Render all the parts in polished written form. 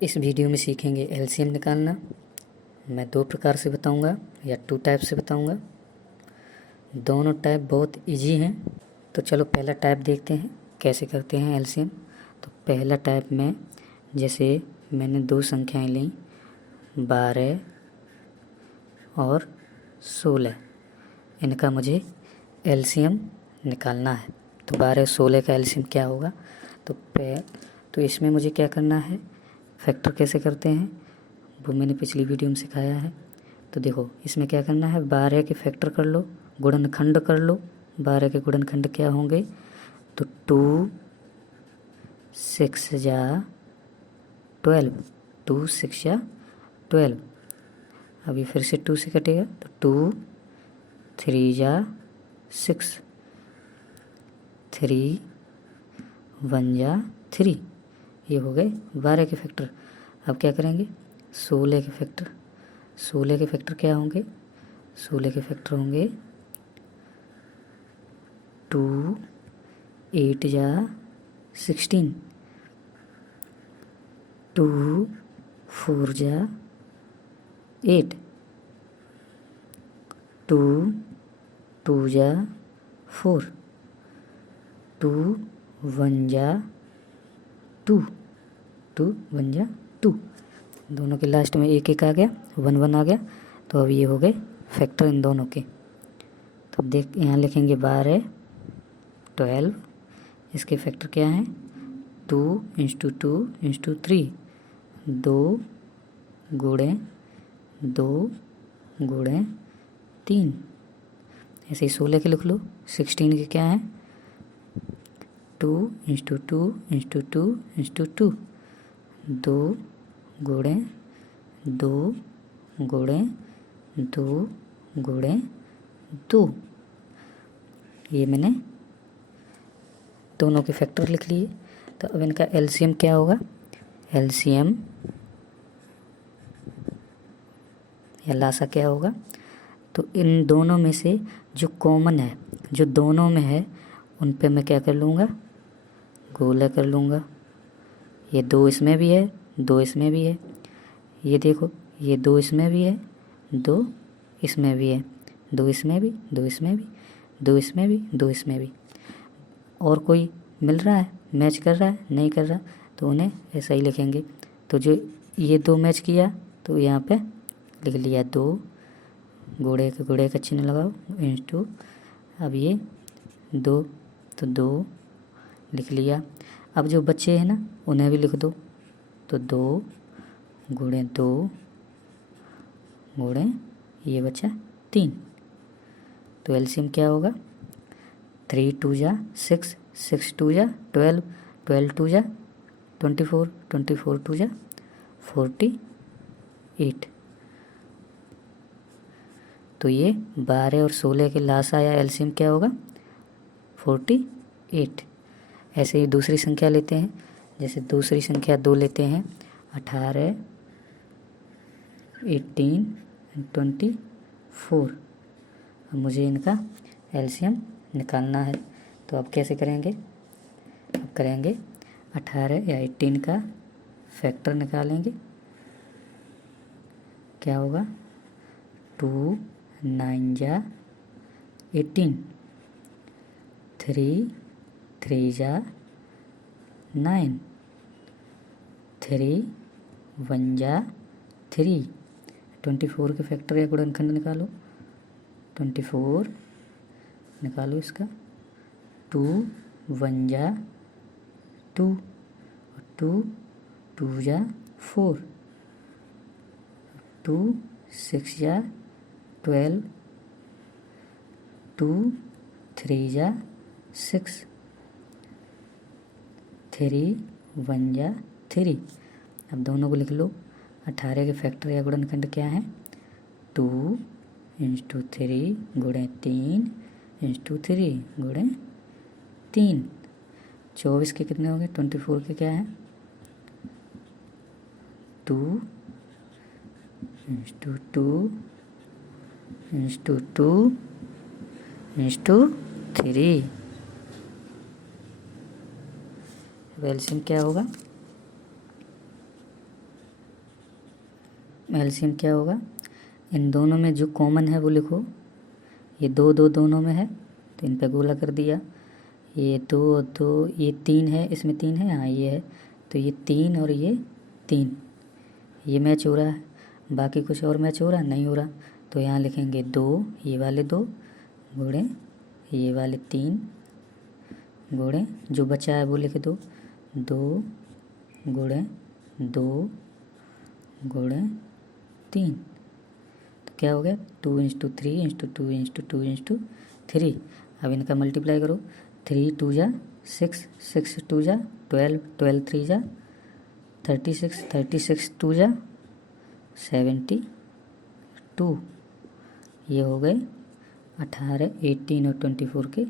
इस वीडियो में सीखेंगे एलसीएम निकालना। मैं दो प्रकार से बताऊंगा या टू टाइप से बताऊंगा। दोनों टाइप बहुत इजी हैं। तो चलो पहला टाइप देखते हैं कैसे करते हैं एलसीएम। तो पहला टाइप में जैसे मैंने दो संख्याएं लीं 12 और 16, इनका मुझे एलसीएम निकालना है। तो 12 और 16 का एलसीएम क्या होगा? तो इसमें मुझे क्या करना है, फैक्टर कैसे करते हैं वो मैंने पिछली वीडियो में सिखाया है। तो देखो इसमें क्या करना है, 12 के फैक्टर कर लो, गुणनखंड कर लो। 12 के गुणनखंड क्या होंगे? तो 2 6 जा 12, 2 6 जा 12। अभी फिर से 2 से कटेगा तो 2 3 जा 6, 3 1 जा 3। ये हो गए 12 के फैक्टर। अब क्या करेंगे, 16 के फैक्टर। 16 के फैक्टर क्या होंगे? 16 के फैक्टर होंगे 2 8 जा 16, 2 4 जा 8, 2 2 जा 4, 2 1 जा 2, 2 1 जा 2। दोनों के लास्ट में एक एक आ गया, 1 1 आ गया। तो अब ये हो गए फैक्टर इन दोनों के। तो देख यहाँ लिखेंगे 12 12, इसके फैक्टर क्या हैं? 2 × 2 × 3, 2 गुणे 2 गुणे 3। ऐसे ही 16 के लिख लो। 16 के क्या हैं? 2 × 2 × 2 × 2, 2 गुणे 2 गुणे 2 गुणे 2। ये मैंने दोनों के फैक्टर लिख लिए। तो अब इनका एलसीएम क्या होगा? एलसीएम या लासा क्या होगा? तो इन दोनों में से जो कॉमन है, जो दोनों में है, उन पे मैं क्या कर लूँगा, गोला कर लूँगा। ये 2 इसमें भी है, 2 इसमें भी है। ये देखो ये 2 इसमें भी है, 2 इसमें भी है, 2 इसमें भी, 2 इसमें भी, 2 इसमें भी, 2 इसमें भी। और कोई मिल रहा है, मैच कर रहा है? नहीं कर रहा, तो उन्हें ऐसा ही लिखेंगे। तो जो ये 2 मैच किया तो यहाँ पे लिख लिया 2, गुणे का चिन्ह लगाओ × अब ये 2, तो 2 लिख लिया। अब जो बच्चे हैं ना उन्हें भी लिख दो। तो 2 गुणे 2 गुणे ये बचा 3। तो एलसीएम क्या होगा? 3 2 जा 6, 6 2 जा 12, 12 2 जा 24, 24 2 जा 48। तो ये 12 और 16 के लासा या एलसीएम क्या होगा? 48। ऐसे ही दूसरी संख्या लेते हैं। जैसे दूसरी संख्या 2 लेते हैं, 18 18 24। अब मुझे इनका एलसीएम निकालना है। तो अब कैसे करेंगे? अब करेंगे 18 या 18 का फैक्टर निकालेंगे। क्या होगा? 2 9 जा 18, 3 3 जा 9, 3 1 जा 3। 24 के फैक्टर या गुणनखंड निकालो। 24 निकालो इसका। 2 1 जा 2, 2 2 जा 4, 2 6 जा 12, 2 3 जा 6, 3 1 जा 3। अब दोनों को लिख लो। 18 के फैक्टर या गुणनखंड क्या है? 2 × 3 गुणे 3 × 3 गुणे 3। 24 के कितने हो गए? 24 के क्या है? 2 × 2 × 2 × 3। एलसीएम क्या होगा? एलसीएम क्या होगा, इन दोनों में जो कॉमन है वो लिखो। ये दो दो दोनों में है तो इन पे गोला कर दिया। ये दो दो, ये 3 है, इसमें 3 है, हाँ ये है, तो ये 3 और ये 3, ये मैच हो रहा है। बाकी कुछ और मैच हो रहा नहीं हो रहा, तो यहाँ लिखेंगे 2, ये वाले 2 गुणे ये वाले 3 गुणे जो बचा है वो लिख दो, 2 गुणे 2 गुणे 3, तो क्या हो गया 2 इंटू 3 इंटू 2 इंटू 2 इंटू 3। अब इनका मल्टीप्लाई करो, 3 2 जा 6, 6 2 जा 12, 12 3 जा 36, 36 2 जा 72, ये हो गए 18, 18 और 24 के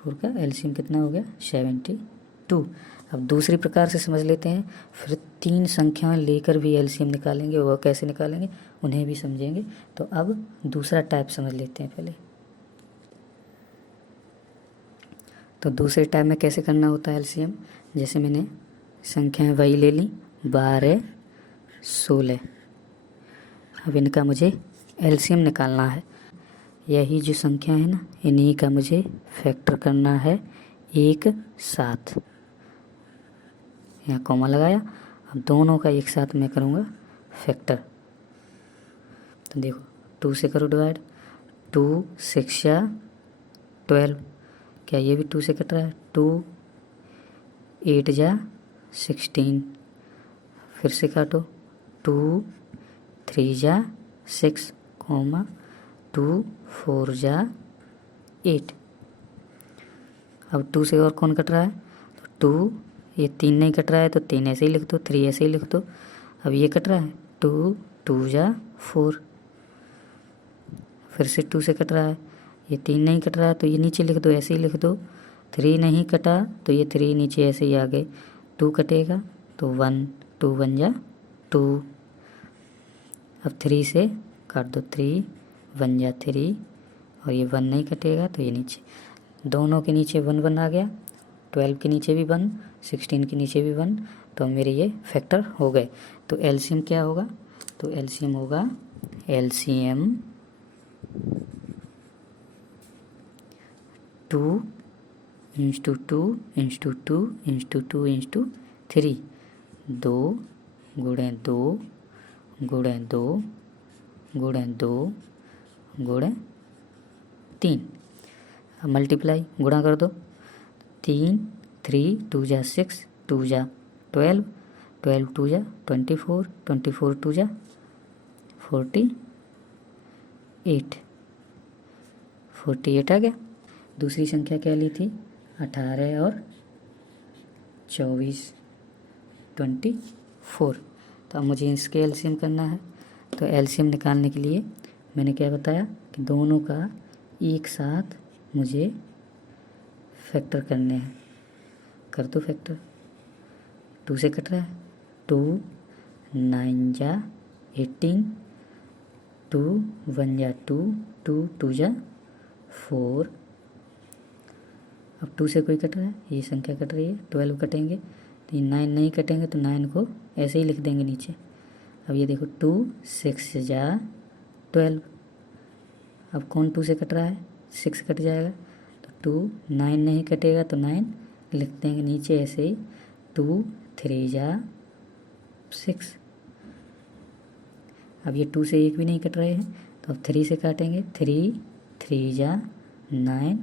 4 का एलसीएम कितना हो गया 72। अब दूसरी प्रकार से समझ लेते हैं, फिर 3 संख्याएं लेकर भी एलसीएम निकालेंगे, वो कैसे निकालेंगे उन्हें भी समझेंगे। तो अब दूसरा टाइप समझ लेते हैं पहले। तो दूसरे टाइप में कैसे करना होता है एलसीएम, जैसे मैंने संख्याएं वही ले ली 12 16, अब इनका मुझे एलसीएम निकालना है। यही जो संख्या है ना, इन्हीं का मुझे फैक्टर करना है एक साथ। यहाँ कॉमा लगाया, अब दोनों का एक साथ मैं करूँगा फैक्टर। तो देखो 2 से करो डिवाइड, 2 6 12, क्या ये भी 2 से कट रहा है, 2 8 जा 16, फिर से काटो, 2 3 जा 6 कॉमा 2 4 जा 8। अब 2 से और कौन कट रहा है, तो 2, ये 3 नहीं कट रहा है तो 3 ऐसे ही लिख दो, 3 ऐसे ही लिख दो। अब ये कट रहा है, 2 2 जा 4, फिर से 2 से कट रहा है, ये 3 नहीं कट रहा है तो ये नीचे लिख दो, ऐसे ही लिख दो। 3 नहीं कटा तो ये 3 नीचे ऐसे ही आ गए, 2 कटेगा तो 1, 2 1 जा 2। अब 3 से काट दो, 3 1 जा 3, और ये 1 नहीं कटेगा तो ये नीचे, दोनों के नीचे 1 1 आ गया, 12 के नीचे भी 1, 16 के नीचे भी 1, तो मेरे ये फैक्टर हो गए। तो एलसीएम क्या होगा, तो एलसीएम होगा LCM 2 into 2 into 2 into 2 into 3, 2 गुणे 2 गुणे 2 गुणे 2 गुणे 3। अब मल्टीप्लाई गुणा कर दो, 3 3 2 जा 6, 2 जा 12, 12 2 जा 24, 24 2 जा 48, 48 आ गया। दूसरी संख्या क्या ली थी, 18 और 24 24। तो अब मुझे इसके एलसीएम करना है। तो एलसीएम निकालने के लिए मैंने क्या बताया कि दोनों का एक साथ मुझे फैक्टर करने हैं। कर दो फैक्टर, 2 से कट रहा है, 2 9 जा 18, 2 1 जा 2, 2 2 जा 4। अब 2 से कोई कट रहा है, ये संख्या कट रही है, 12 कटेंगे तो ये 9 नहीं कटेंगे तो 9 को ऐसे ही लिख देंगे नीचे। अब ये देखो 2 6 जा 12, अब कौन 2 से कट रहा है, 6 कट जाएगा तो 2 9 नहीं कटेगा तो 9 लिख देंगे नीचे ऐसे ही, 2 3 जा 6। अब ये 2 से एक भी नहीं कट रहे हैं तो अब 3 से काटेंगे, 3 3 जा 9,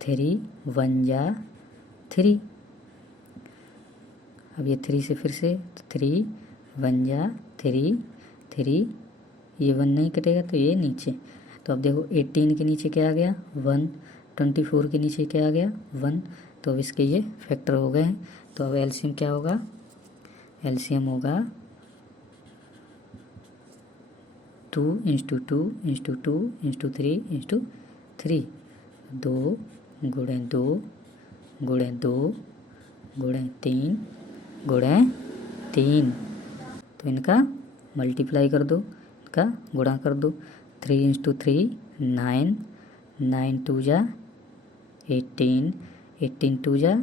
3 1 जा 3। अब ये 3 से फिर से 3 1 जा 3, 3 ये 1 नहीं कटेगा तो ये नीचे। तो अब देखो 18 के नीचे क्या आ गया 1, 24 के नीचे क्या आ गया 1, तो अब इसके ये फैक्टर हो गए हैं। तो अब एलसीएम क्या होगा, एलसीएम होगा 2 इंटू 2 इंटू 2 इंटू 3 इंटू 3, 2 गुणे 2 गुणे 2 गुणे 3 गुणे 3। तो इनका मल्टीप्लाई कर दो, इनका गुणा कर दो, 3 इंटू 3 9, 9 2 जा 18, 18 2 जा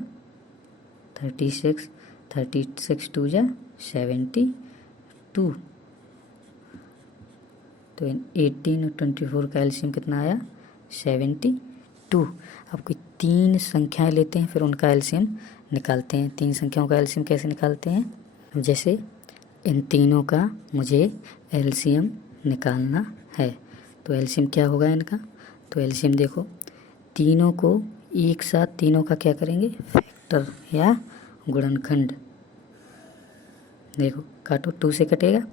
36, 36 2 जा 72। तो 18 और 24 का एलसीएम कितना आया? 72। अब कोई 3 संख्याएं लेते हैं, फिर उनका एलसीएम निकालते हैं। 3 संख्याओं का एलसीएम कैसे निकालते हैं? जैसे इन तीनों का मुझे एलसीएम निकालना है, तो एलसीएम क्या होगा इनका? तो एलसीएम देखो, तीनों को एक साथ, तीनों का क्या करेंगे? फैक्टर या गुणनखंड। देखो काटो, 2 से कटेगा,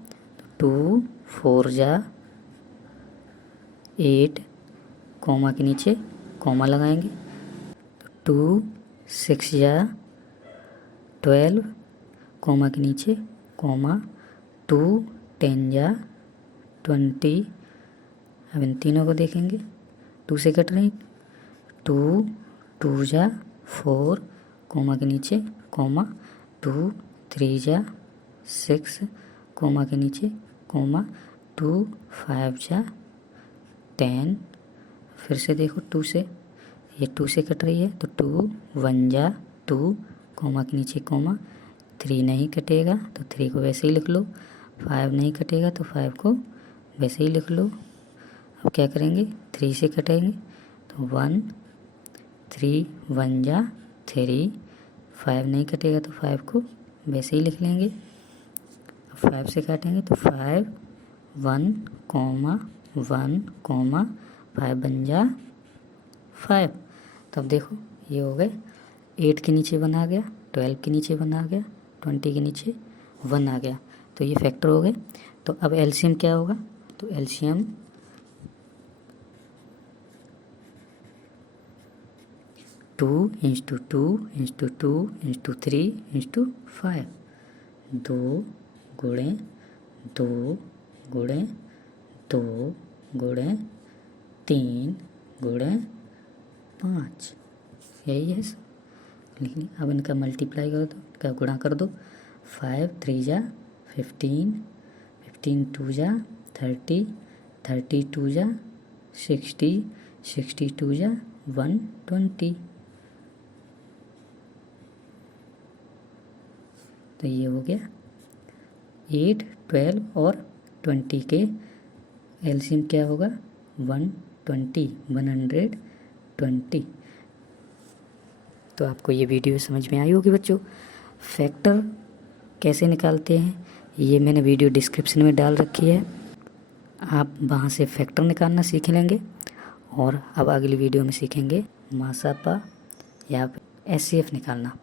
2 4 जा 8, कॉमा के नीचे कॉमा लगाएंगे, 2 6 जा 12, कॉमा के नीचे कॉमा, 2 10 जा 20। अब इन तीनों को देखेंगे, 2 से कट रहे हैं, 2 2 जा 4, कॉमा के नीचे कॉमा, 2 3 जा 6, कॉमा के नीचे कॉमा, 2 5 जा 10। फिर से देखो 2 से, ये 2 से कट रही है, तो 2 1 जा 2, कॉमा के नीचे कॉमा, 3 नहीं कटेगा तो 3 को वैसे ही लिख लो, 5 नहीं कटेगा तो 5 को वैसे ही लिख लो। अब क्या करेंगे? 3 से कटेंगे, तो 1 3 1 जा 3, 5 नहीं कटेगा तो 5 को वैसे ही लिख लेंगे। 5 से काटेंगे तो 5 1 कॉमा 1 कॉमा 5 बन जा 5। तब देखो ये हो गए, 8 के नीचे 1 आ गया, 12 के नीचे 1 आ गया, 20 के नीचे 1 आ गया, तो ये फैक्टर हो गए। तो अब एलसीएम क्या होगा? तो LCM 2 into 2 into 2 into 3 into 5, 2 गुणे 2 गुणे 2 गुणे 3 गुणे 5, यही है। लेकिन अब इनका मल्टीप्लाई कर दो, इनका गुणा कर दो, 5 3 जा 15, 15 2 जा 30, 30 2 जा 60, 60 2 जा 120। तो ये हो गया 8 12 और 20 के एलसीएम क्या होगा? 120, 120। तो आपको ये वीडियो समझ में आई होगी बच्चों। फैक्टर कैसे निकालते हैं ये मैंने वीडियो डिस्क्रिप्शन में डाल रखी है, आप वहाँ से फैक्टर निकालना सीख लेंगे। और अब अगली वीडियो में सीखेंगे मासापा या एचसीएफ निकालना।